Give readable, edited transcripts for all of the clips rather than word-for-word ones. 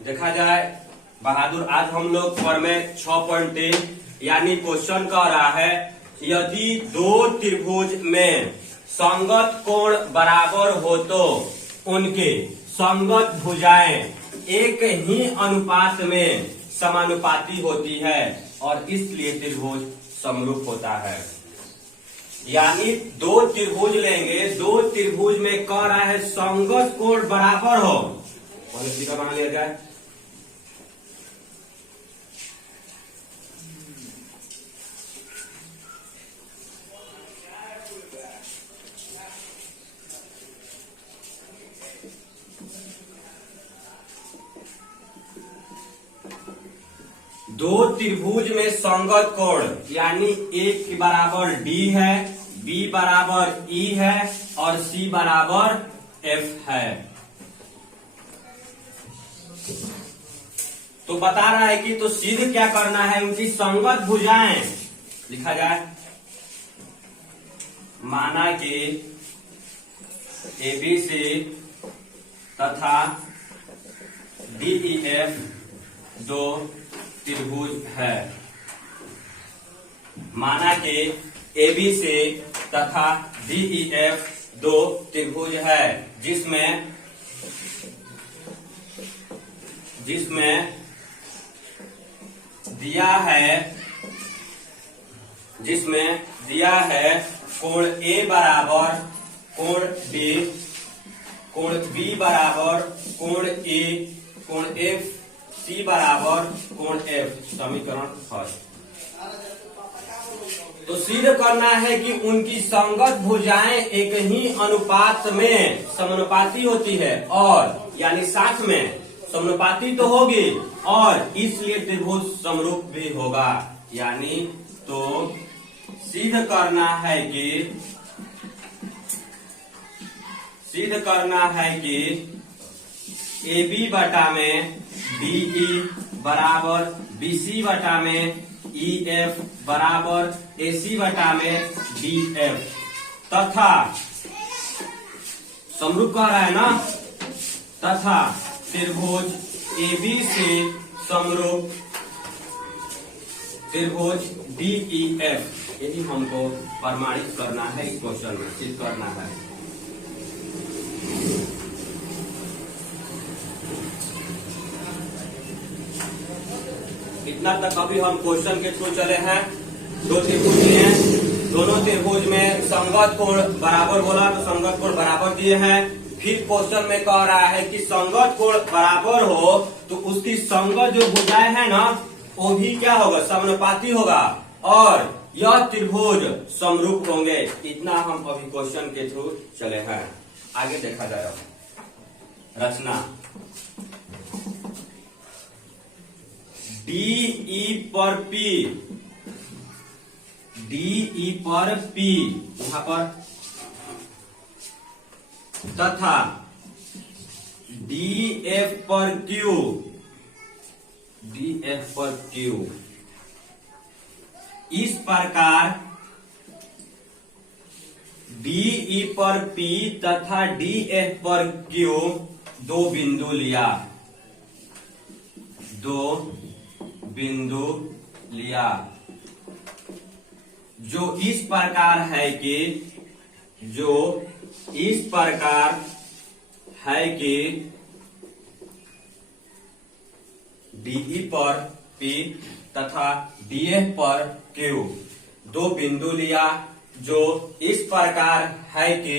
देखा जाए बहादुर, आज हम लोग फॉर्मेट 6.3 यानी क्वेश्चन कह रहा है यदि दो त्रिभुज में संगत कोण बराबर हो तो उनके संगत भुजाएं एक ही अनुपात में समानुपाती होती है और इसलिए त्रिभुज समरूप होता है। यानी दो त्रिभुज लेंगे, दो त्रिभुज में कह रहा है संगत कोण बराबर हो, पहले का बना लिया जाए। दो त्रिभुज में संगत कोण यानी ए के बराबर डी है, बी बराबर ई है और सी बराबर एफ है। तो बता रहा है कि तो सीधे क्या करना है, उनकी संगत भुजाएं लिखा जाए। माना कि एबीसी तथा डीईएफ दो त्रिभुज है। माना कि एबीसी तथा डीईएफ दो त्रिभुज है जिसमें दिया है कोण ए बराबर कोण बी, कोण बी बराबर कोण ए, कोण एफ, सी बराबर कोण एफ। समीकरण फर्स्ट। तो सिद्ध करना है कि उनकी संगत भुजाएं एक ही अनुपात में समानुपाती होती है और यानी साथ में समानुपाती तो होगी और इसलिए त्रिभुज समरूप भी होगा। यानी तो सिद्ध करना है कि AB बटा में BE बराबर BC बटा में EF बराबर AC बटा में DF तथा समरूप कह रहा है ना, तथा त्रिभुज ABC समरूप त्रिभुज DEF। यही हमको प्रमाणित करना है, इस क्वेश्चन में सिद्ध करना है। इतना तक अभी हम क्वेश्चन के थ्रू चले हैं। दो त्रिभुज लिए, दोनों त्रिभुज में संगत कोण बराबर बोला तो संगत कोण बराबर दिए हैं। फिर क्वेश्चन में कह रहा है कि संगत कोण बराबर हो तो उसकी संगत जो भुजाएं है ना वो भी क्या होगा, समानुपाती होगा और यह त्रिभुज समरूप होंगे। इतना हम अभी क्वेश्चन के थ्रू चले हैं। आगे देखा जाएगा रचना। DE पर P यहां पर तथा DF पर Q इस प्रकार DE पर P तथा DF पर Q दो बिंदु लिया जो इस प्रकार है कि DE पर P तथा DF पर Q दो बिंदु लिया जो इस प्रकार है कि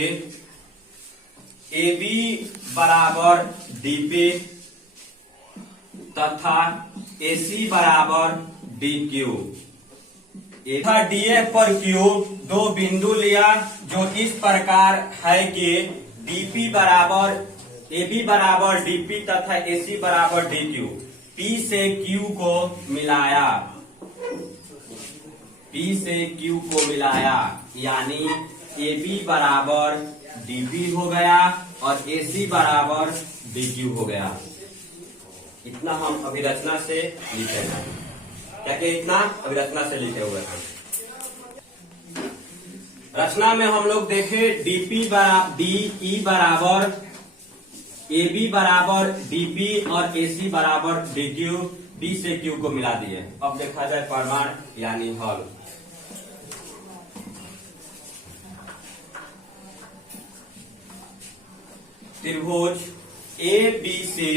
AB बराबर DP तथा AC बराबर DQ तथा DF पर Q दो बिंदु लिया जो इस प्रकार है कि DP बराबर AB बराबर DP तथा AC बराबर DQ। P से Q को मिलाया यानी AB बराबर DP हो गया और AC बराबर DQ हो गया। इतना हम अभिरचना से लिखे हैं। क्या इतना अभिरचना से लिखे हुए हैं। रचना में हम लोग देखे DE बराबर ए बी बराबर डीपी और ए सी बराबर डी क्यू, बी से क्यू को मिला दिए। अब देखा जाए प्रमाण यानी हल। त्रिभुज ए बी से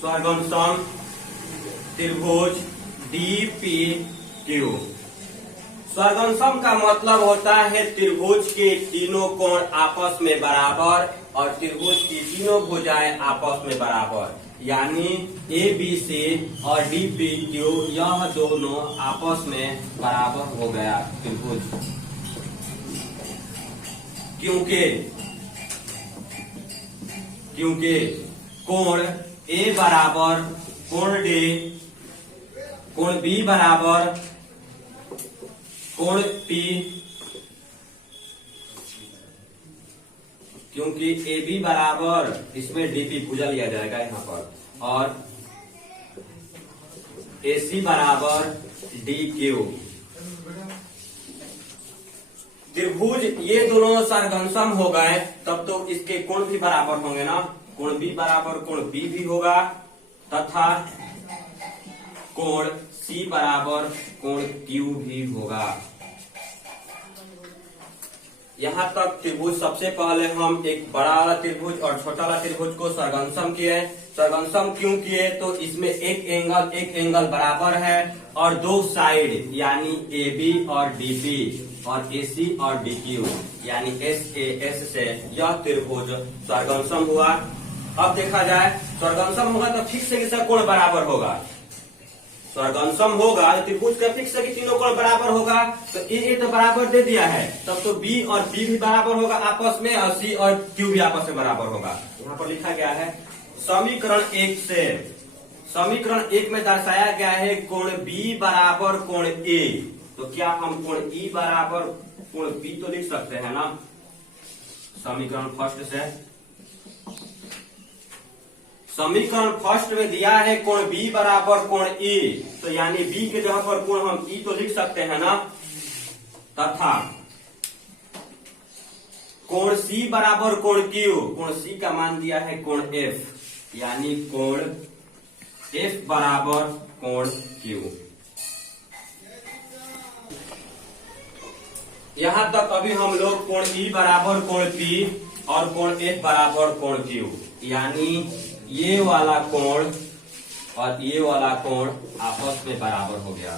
स्वर्गम त्रिभुज डी पी क्यू। स्वर्गम का मतलब होता है त्रिभुज के तीनों कोण आपस में बराबर और त्रिभुज की तीनों भुजाएं आपस में बराबर, यानी ए बी सी और डी पी क्यू यह दोनों आपस में बराबर हो गया त्रिभुज। क्योंकि कोण ए बराबर कोण डी, कोण बी बराबर कोण पी, क्योंकि ए बी बराबर इसमें डीपी भुजा लिया जाएगा यहाँ पर, और ए सी बराबर डी क्यू। त्रिभुज ये दोनों सरगमसम हो गए तब तो इसके कोण भी बराबर होंगे ना। कोण बी बराबर कोण बी भी होगा तथा कोण सी बराबर कोण क्यू भी होगा। यहाँ तक त्रिभुज सबसे पहले हम एक बड़ा वाला त्रिभुज और छोटा वाला त्रिभुज को सरगमसम किए। सरगमसम क्यों किए? तो इसमें एक एंगल बराबर है और दो साइड यानी ए बी और डी बी और ए सी और डी क्यू यानी एस ए एस से यह त्रिभुज सरगमसम हुआ। अब देखा जाए सरगमसम होगा तो फिक्स से किसका कोण बराबर होगा। सरगमसम होगा तो त्रिभुज का फिक्स है कि तीनों कोण बराबर होगा, तो ए तो बराबर दे दिया है, तब तो बी और बी भी बराबर होगा आपस में और सी और क्यू भी आपस में बराबर होगा। यहाँ पर लिखा गया है समीकरण 1 से, समीकरण 1 में दर्शाया गया है कोण बी बराबर कोण ए, तो क्या हम कोण ई बराबर कोण बी तो लिख सकते हैं ना। समीकरण फर्स्ट से, समीकरण फर्स्ट में दिया है कोण बी बराबर कोण ई, तो यानी बी के जगह पर कोण हम ई तो लिख सकते हैं ना, तथा कोण सी बराबर कोण क्यू, कोण सी का मान दिया है कोण एफ, यानी कोण एफ बराबर कोण क्यू। यहां तक अभी हम लोग कोण ई बराबर कोण पी और कोण एफ बराबर कोण क्यू, यानी ये वाला कोण और ये वाला कोण आपस में बराबर हो गया।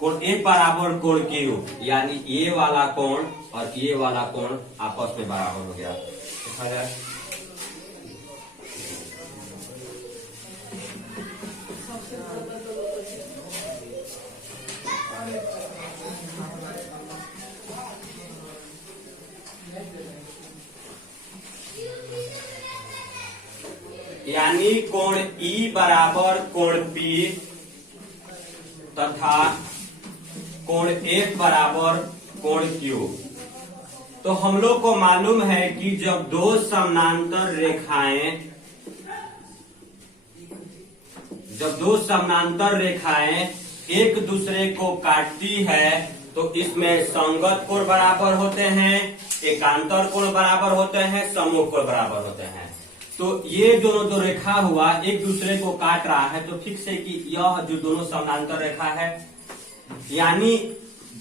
कोण एफ बराबर कोण क्यू, यानी ये वाला कोण और ये वाला कोण आपस में बराबर हो गया। देखा जाए यानी कोण ई बराबर कोण पी तथा कोण एफ बराबर कोण क्यू। तो हम लोग को मालूम है कि जब दो समानांतर रेखाएं एक दूसरे को काटती है तो इसमें संगत कोण बराबर होते हैं, एकांतर कोण बराबर होते हैं, समूह कोण बराबर होते हैं। तो ये दोनों जो रेखा हुआ एक दूसरे को काट रहा है, तो फिक्स है कि यह जो दोनों समानांतर रेखा है, यानी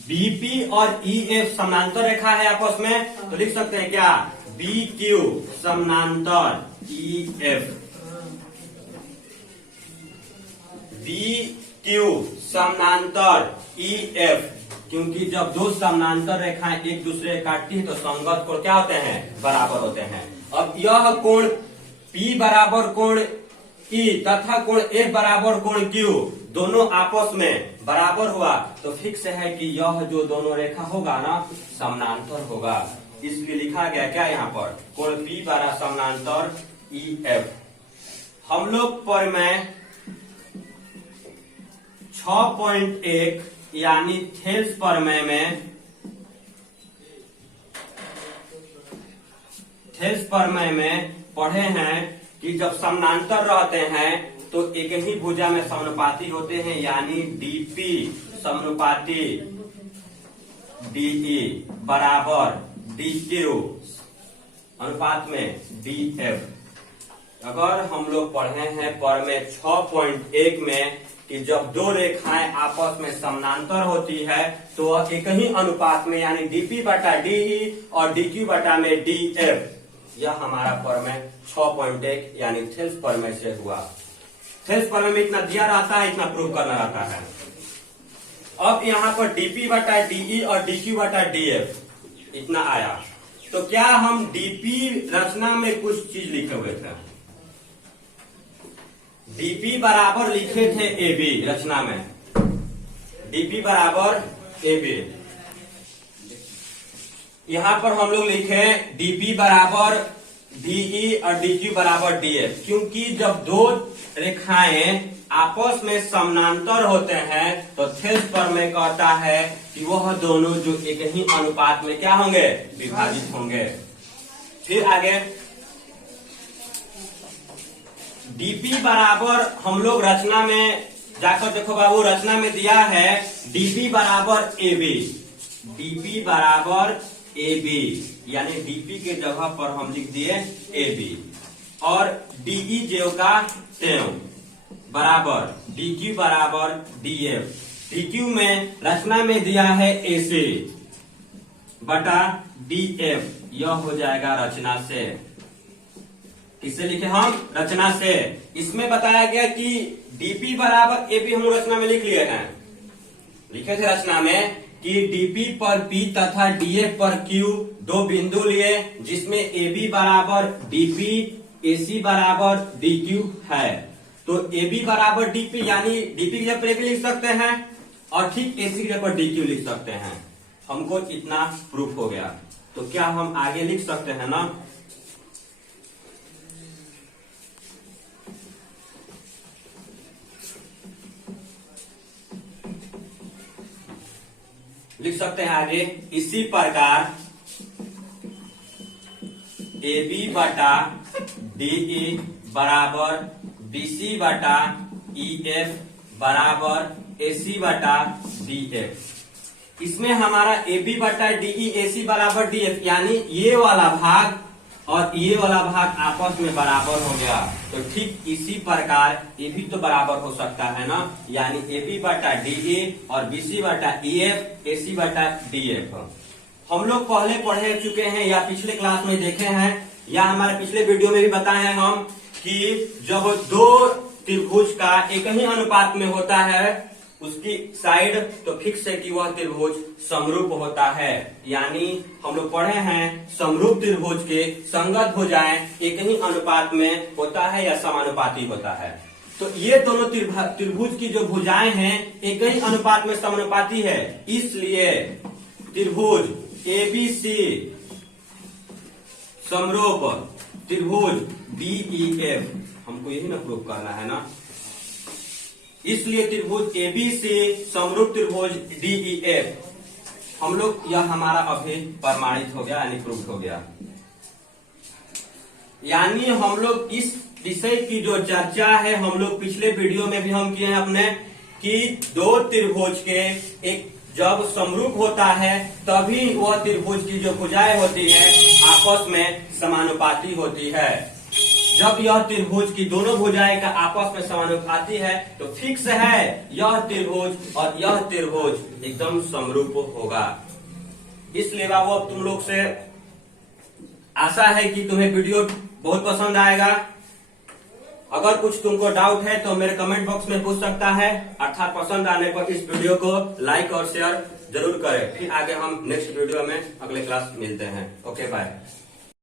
बीपी और ईएफ समानांतर रेखा है आपस में, तो लिख सकते हैं क्या, बी क्यू समानांतर ईएफ, बी क्यू समानांतर ईएफ, क्योंकि जब दो समानांतर रेखाएं एक दूसरे काटती है तो संगत कोण क्या होते हैं, बराबर होते हैं। अब यह कोण P बराबर कोण E तथा कोण F बराबर कोण Q दोनों आपस में बराबर हुआ, तो फिक्स है कि यह जो दोनों रेखा होगा ना समानांतर होगा। इसलिए लिखा गया क्या यहाँ पर, कोण P बराबर समानांतर EF। हम लोग पर में 6.1 यानी थेल्स प्रमेय में पढ़े हैं कि जब समानांतर रहते हैं तो एक ही भुजा में समानुपाती होते हैं, यानी डीपी समानुपाती डीई बराबर डीक्यू अनुपात में DF। अगर हम लोग पढ़े हैं प्रमेय 6.1 में कि जब दो रेखाएं आपस में समानांतर होती है तो वह एक ही अनुपात में यानी DP बटा DE और DQ बटा में DF, यह हमारा प्रमेय 6.1 यानी थेल्स प्रमेय से हुआ। थेल्स प्रमेय में इतना दिया रहता है, इतना प्रूव करना रहता है। अब यहाँ पर DP बटा DE और DQ बटा DF इतना आया, तो क्या हम DP रचना में कुछ चीज लिखे हुए थे? DP बराबर लिखे थे AB रचना में, DP बराबर AB। यहां पर हम लोग लिखे DP बराबर DE और DQ बराबर DF, क्योंकि जब दो रेखाएं आपस में समानांतर होते हैं तो थेल्स प्रमेय कहता है कि वह दोनों जो एक ही अनुपात में क्या होंगे? विभाजित होंगे। फिर आगे DP बराबर हम लोग रचना में जाकर देखो बाबू, रचना में दिया है DP बराबर AB, DP बराबर AB यानी DP के जगह पर हम लिख दिए AB और DE जो का त्यों बराबर DQ बराबर DF। DQ में रचना में दिया है AC बटा DF, यह हो जाएगा रचना से। किससे लिखे हम? रचना से। इसमें बताया गया कि DP बराबर AB हम रचना में लिख लिए हैं, लिखे थे रचना में कि DP पर P तथा DF पर Q दो बिंदु लिए जिसमें AB बराबर DP, AC बराबर DQ है। तो AB बराबर DP यानी DP की जगह पर AB लिख सकते हैं और ठीक AC की जगह पर DQ लिख सकते हैं। हमको इतना प्रूफ हो गया, तो क्या हम आगे लिख सकते हैं ना? लिख सकते हैं आगे, इसी प्रकार AB बटा DE बराबर BC बटा EF बराबर AC बटा DF। इसमें हमारा AB बटा DE AC बराबर DF यानी ये वाला भाग और ये वाला भाग आपस में बराबर हो गया। तो ठीक इसी प्रकार ये भी तो बराबर हो सकता है ना, यानी AB बटा DE और BC बटा EF, AC बटा DF। हम लोग पहले पढ़े चुके हैं या पिछले क्लास में देखे हैं या हमारे पिछले वीडियो में भी बताए हैं हम कि जब दो त्रिभुज का एक ही अनुपात में होता है उसकी साइड तो फिक्स है कि वह त्रिभुज समरूप होता है। यानी हम लोग पढ़े हैं समरूप त्रिभुज के संगत भुजाएं एक ही अनुपात में होता है या समानुपाती होता है। तो ये दोनों त्रिभुज की जो भुजाएं हैं एक ही अनुपात में समानुपाती है, इसलिए त्रिभुज ABC समरूप त्रिभुज DEF, हमको यही ना प्रूव करना है ना, इसलिए त्रिभुज ABC समरूप त्रिभुज DEF हम लोग, यह हमारा अभी प्रमाणित हो गया यानी प्रूव हो गया। यानी हम लोग इस विषय की जो चर्चा है हम लोग पिछले वीडियो में भी हम किए हैं अपने कि दो त्रिभुज के एक जब समरूप होता है तभी वह त्रिभुज की जो भुजाएं होती है आपस में समानुपाती होती है। जब यह त्रिभुज की दोनों भुजाएं का आपस में समानुपाती है तो फिक्स है यह त्रिभुज और यह त्रिभुज एकदम समरूप होगा। इसलिए बाबू अब तुम लोग से आशा है कि तुम्हें वीडियो बहुत पसंद आएगा। अगर कुछ तुमको डाउट है तो मेरे कमेंट बॉक्स में पूछ सकता है, अर्थात पसंद आने पर इस वीडियो को लाइक और शेयर जरूर करें। फिर आगे हम नेक्स्ट वीडियो में अगले क्लास मिलते हैं। Okay bye.